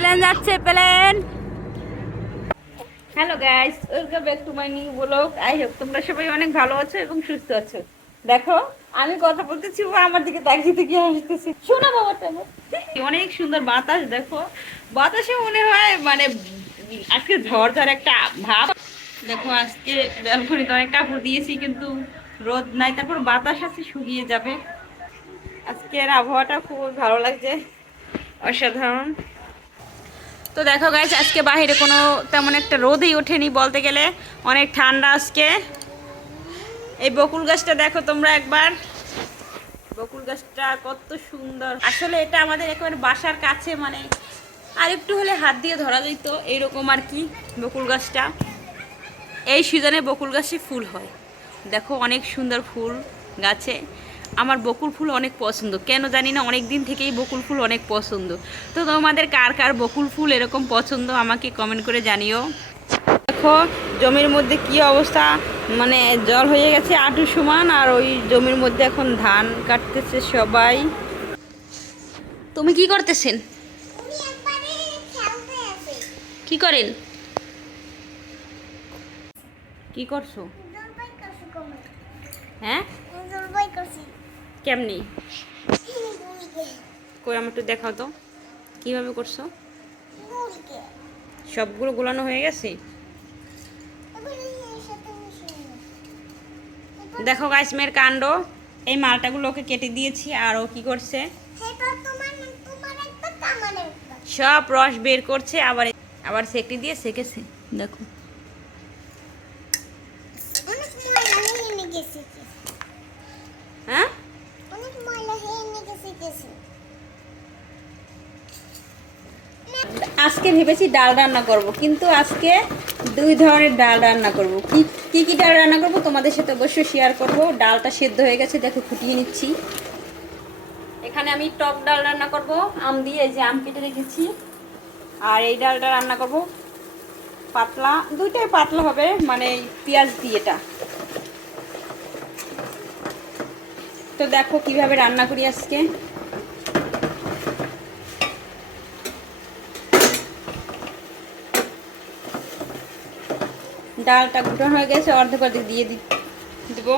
Plane যাচ্ছে plane. Hello guys, welcome back to my new blog. I hope তোমরা সবাই অনেক ভালো আছো এবং সুস্থ আছো। দেখো আমি কথা বলতেছি, ও আমার দিকে তাকিয়ে তাকিয়ে হাসতেছে। শোনা বাবাটা অনেক সুন্দর বাতাস, দেখো বাতাসে মনে হয় মানে আজকে ঝড় ঝড় একটা ভাব। দেখো আজকে ব্যালকনিতে অনেক কাপড় দিয়েছি কিন্তু রোদ নাই, তারপর বাতাস আছে, শুকিয়ে যাবে। আজকের আবহাওয়াটা খুব ভালো লাগছে, অসাধারণ। তো দেখো গাইস, আজকে বাইরে কোনো তেমন একটা রোদই ওঠেনি বলতে গেলে, অনেক ঠান্ডা আজকে। এই বকুল গাছটা দেখো তোমরা একবার, বকুল গাছটা কত সুন্দর। আসলে এটা আমাদের একেবারে বাসার কাছে, মানে আর একটু হলে হাত দিয়ে ধরা যেত এইরকম আর কি বকুল গাছটা। এই সিজনে বকুল গাছে ফুল হয়, দেখো অনেক সুন্দর ফুল গাছে। আমার বকুল ফুল অনেক পছন্দ, কেন জানি না, অনেক দিন থেকেই বকুল ফুল অনেক পছন্দ। তো তোমাদের কার কার বকুল ফুল এরকম পছন্দ আমাকে কমেন্ট করে জানিও। দেখো জমির মধ্যে কি অবস্থা, মানে জল হয়ে গেছে আঁটু সমান, আর ওই জমির মধ্যে এখন ধান কাটতেছে সবাই। তুমি কি করতেছেন? কি করেন? কি করছো? হ্যাঁ কেমনি? কই আমার একটু দেখাও তো কিভাবে করছো। সবগুলো গোলানো হয়ে গেছে। দেখো গাইস মেয়ের কাণ্ড, এই মালটাগুলোকে কেটে দিয়েছি আর ও কি করছে, সব রস বের করছে, আবার আবার সেকটি দিয়ে সেকেছে। দেখো হ্যাঁ আজকে ভেবেছি ডাল রান্না করব, কিন্তু আজকে দুই ধরনের ডাল রান্না করব। কি কি ডাল রান্না করব তোমাদের সাথে অবশ্যই শেয়ার করব। ডালটা সেদ্ধ হয়ে গেছে, দেখো ফুটিয়ে নিচ্ছি। এখানে আমি টক ডাল রান্না করব আম দিয়ে, এই যে আম কেটে রেখেছি। আর এই ডালটা রান্না করব পাতলা, দুইটাই পাতলা হবে, মানে পেঁয়াজ দিয়ে এটা। তো দেখো কিভাবে রান্না করি আজকে। ডালটা ঘুটানো হয়ে গেছে, অর্ধেক অর্ধেক দিয়ে দেবো।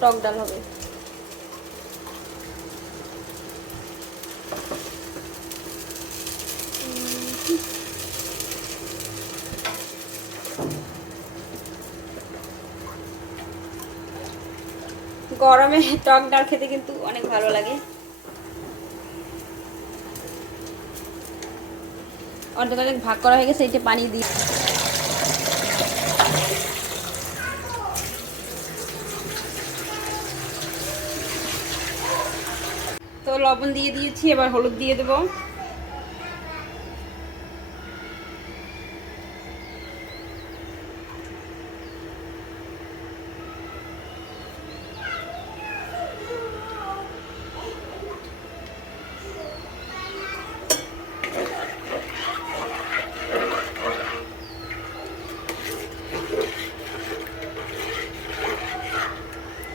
টক ডাল হবে। গরমে টক ডাল খেতে কিন্তু অনেক ভালো লাগে। অর্ধেক অর্ধেক ভাগ করা হয়ে গেছে, এটা পানি দিই। তো লবণ দিয়ে দিয়েছি, এবার হলুদ দিয়ে দেবো।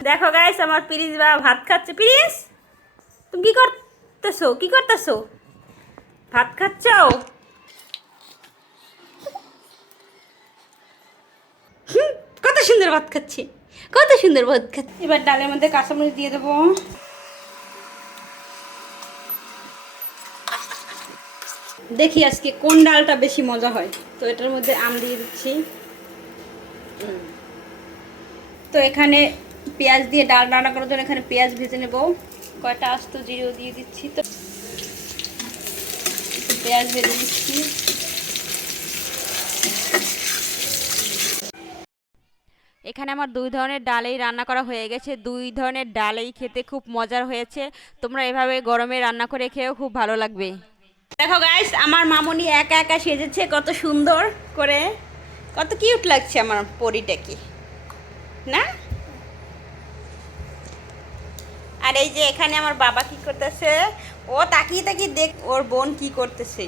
দেখো গাইস, আমার প্রিন্স বা ভাত খাচ্ছে। প্রিন্স তুমি কি করতেছো, কি করতেছো? ভাত খাচ্ছ? কত সুন্দর ভাত খাচ্ছে, কত সুন্দর ভাত খাচ্ছে। এবার ডালের মধ্যে কাঁচামরিচ দিয়ে দেবো। দেখি আজকে কোন ডালটা বেশি মজা হয়। তো এটার মধ্যে আম দিয়ে দিচ্ছি। তো এখানে পেঁয়াজ দিয়ে ডাল রান্না করার জন্য এখানে পেঁয়াজ ভেজে নেব। কয়টা আস্ত জিরেও দিয়ে দিচ্ছি। তো পেঁয়াজ ভেজে দিচ্ছি। এখানে আমার দুই ধরনের ডালেই রান্না করা হয়ে গেছে। দুই ধরনের ডালেই খেতে খুব মজার হয়েছে। তোমরা এভাবে গরমে রান্না করে খেয়েও খুব ভালো লাগবে। দেখো গাইস, আমার মামুনি একা একা সেজেছে কত সুন্দর করে, কত কিউট লাগছে আমার পরিটাকে, না? আর এই যে এখানে আমার বাবা কি করতেছে, ও তাকিয়ে তাকিয়ে দেখ ওর বোন কি করতেছে।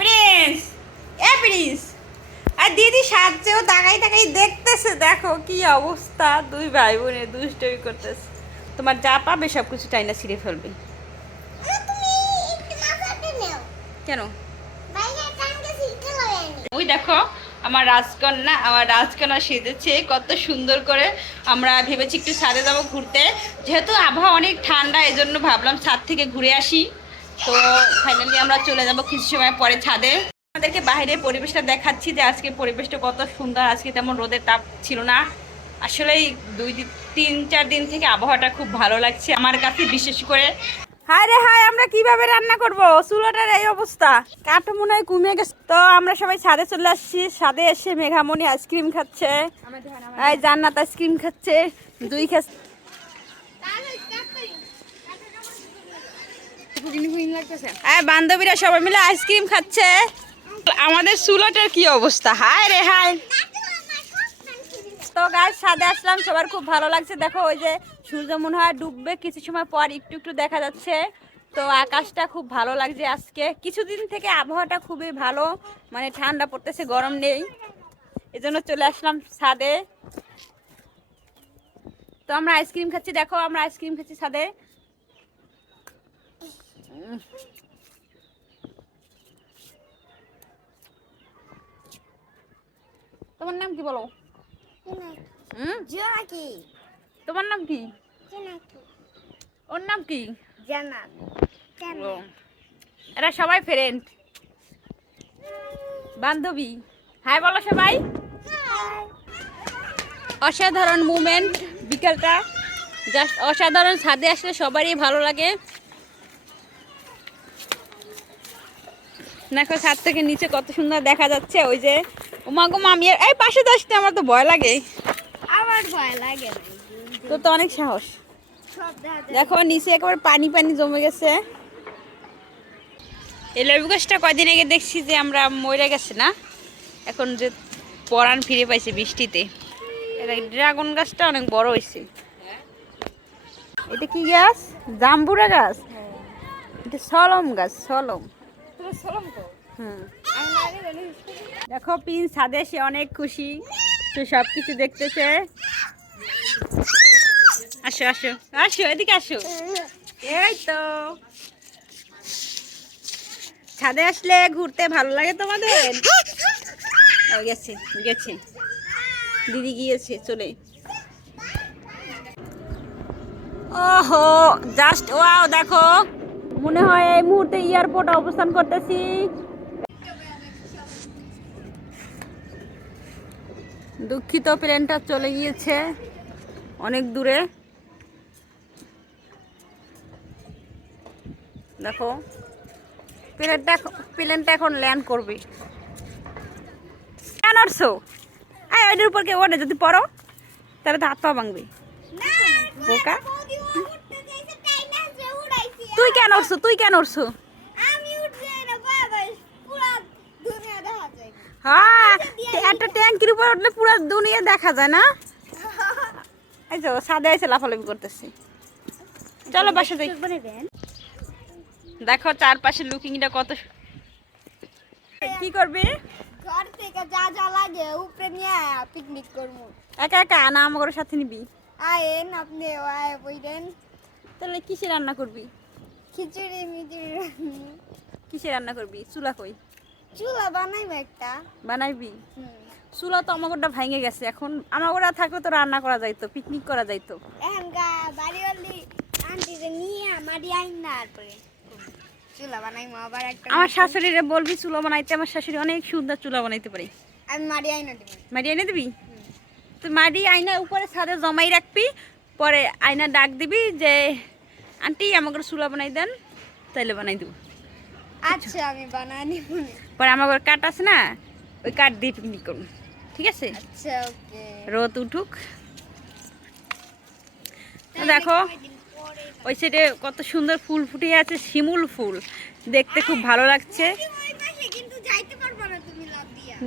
প্রিন্স, প্রিন্স, আর দিদি চেয়েও তাকাই তাকাই দেখতেছে। দেখো কি অবস্থা, দুই ভাই বোনে দুষ্টমি করতেছে। তোমার যা পাবে সব কিছু টাইনা ছিঁড়ে ফেলবে। কেন? ওই দেখো আমার রাজকন্যা সেজেছে কত সুন্দর করে। আমরা ভেবেছি একটু ছাদে যাবো ঘুরতে, যেহেতু আবহাওয়া অনেক ঠান্ডা, এজন্য ভাবলাম ছাদ থেকে ঘুরে আসি। তো ফাইনালি আমরা চলে যাব কিছু সময় পরে ছাদে। আমাদেরকে বাইরের পরিবেশটা দেখাচ্ছি যে আজকে পরিবেশটা কত সুন্দর। আজকে তেমন রোদের তাপ ছিল না, আসলেই 2-3-4 দিন থেকে আবহাওয়াটা খুব ভালো লাগছে আমার কাছে বিশেষ করে। হায় রে হায়, আমরা কিভাবে রান্না করব, চুলাটার এই অবস্থা, কাঠ মনে হয় কমে গেছে। তো আমরা সবাই ছাদে চলে আসছি। ছাদে এসে মেঘামণি আইসক্রিম খাচ্ছে, এই জান্নাত আইসক্রিম খাচ্ছে, দুই খাচ্ছে। বান্ধবীরা সবাই মিলে আইসক্রিম খাচ্ছে। আমাদের চুলাটার কি অবস্থা, হায় রে হায়। তো গাছ ছাদে আসলাম, সবার খুব ভালো লাগছে। দেখো ওই যে সূর্য মনে হয় ডুববে কিছু সময় পর, একটু একটু দেখা যাচ্ছে। তো আকাশটা খুব ভালো লাগছে আজকে। কিছুদিন থেকে আবহাওয়াটা খুবই ভালো, মানে ঠান্ডা পড়তেছে, গরম নেই, এজন্য চলে আসলাম ছাদে। তো আমরা আইসক্রিম খাচ্ছি, দেখো আমরা আইসক্রিম খাচ্ছি ছাদে। তোমার নাম কি বলো? তোমার নাম কি? ওর নাম কি? এরা সবাই ফ্রেন্ড, বান্ধবী। হাই বলো সবাই। অসাধারণ মুভমেন্ট, বিকালটা জাস্ট অসাধারণ। ছাদে আসলে সবারই ভালো লাগে। দেখো ছাদ থেকে নিচে কত সুন্দর দেখা যাচ্ছে। ওই যে উমাগো মামি, এই পাশে আসতে আমার তো ভয় লাগে। আমার ভয় লাগে তো তো অনেক সাহস। দেখো নিচে একেবারে পানি পানি জমে গেছে। এই লেবু গাছটা কয়দিন আগে দেখছি যে আমরা মরে গেছে না, এখন যে পরাণ ফিরে পাইছে বৃষ্টিতে। এটা ড্রাগন গাছটা অনেক বড় হয়েছে। এটা কি গাছ? জাম্বুরা গাছ। এটা সলম গাছ, সলম। দেখো পিন ছাদে সে অনেক খুশি, সে সব কিছু দেখতেছে। আসো আসো আসো, এদিকে আসো। এই তো ছাদে আসলে ঘুরতে ভালো লাগে তোমাদের? গেছে গেছে দিদি গিয়েছে চলে। ওহো জাস্ট ওয়াও, দেখো মনে হয় এই মুহূর্তে এয়ারপোর্টে অবস্থান করতেছি। দুঃখিত, প্লেনটা চলে গিয়েছে অনেক দূরে। দেখো প্লেনটা এখন ল্যান্ড করবে। কেন আসছো? ওইটার উপর কে ওঠে, যদি পড়ো তাহলে তো হাত পা ভাঙবে। বোকা, তুই কেন উঠছো? তুই কেন উঠছো? হ্যাঁ, একটা ট্যাঙ্কির উপর উঠলে পুরো দুনিয়া দেখা যায় না? এই তো সাদে এসে লাফালাফি করতেছি। চলো বাসা যাই। দেখো চারপাশের লুকিংটা কত। কি করবে? ঘর থেকে যা যা লাগে উপরে নিয়ে পিকনিক করবো। একা একা না, আমার সাথে নিবি? আয়েন আপনি আয় বইলেন। তাহলে কিসে রান্না করবি? খিচুড়ি মিচুড়ি। কিসে রান্না করবি? চুলা কই? চুলা বানাইবো একটা। বানাইবি? চুলা তো আমাগোটা ভাঙে গেছে, এখন আমাগোটা থাকলে তো রান্না করা যাইতো, পিকনিক করা যাইতো। এখন বাড়িওয়ালি আন্টিরে নিয়ে মাটি আইন না, তারপরে চুলা বানাইবো আবার একটা। আমার শাশুড়িরে বলবি চুলা বানাইতে, আমার শাশুড়ি অনেক সুন্দর চুলা বানাইতে পারে। আমি মাটি আইনা দিব। মাটি এনে দিবি? তুই মাটি আয়না উপরে ছাদে জমাই রাখবি, পরে আয়না ডাক দিবি যে আন্টি আমাকে চুলা বানাই দেন, তাইলে বানাই দেবো। আচ্ছা আমি বানাই নিব। পরে আমার কাঠ আছে না, ওই কাঠ দিয়ে পিকনিক করবো, ঠিক আছে? আচ্ছা ওকে। রোদ উঠুক। দেখো ওই সাইডে কত সুন্দর ফুল ফুটে আছে, শিমুল ফুল, দেখতে খুব ভালো লাগছে।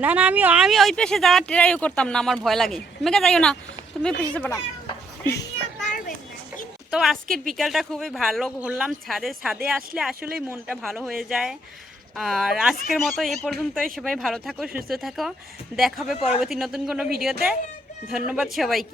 না না, আমি ওই পেশে যাওয়ার ট্রাইও করতাম না, আমার ভয় লাগে। মেঘা যাইও না, তুমি পেশে যাবো না। তো আজকের বিকালটা খুবই ভালো ঘুরলাম ছাদে। ছাদে আসলে আসলেই মনটা ভালো হয়ে যায়। আর আজকের মতো এই পর্যন্তই। সবাই ভালো থাকো, সুস্থ থাকো। দেখা হবে পরবর্তী নতুন কোনো ভিডিওতে। ধন্যবাদ সবাইকে।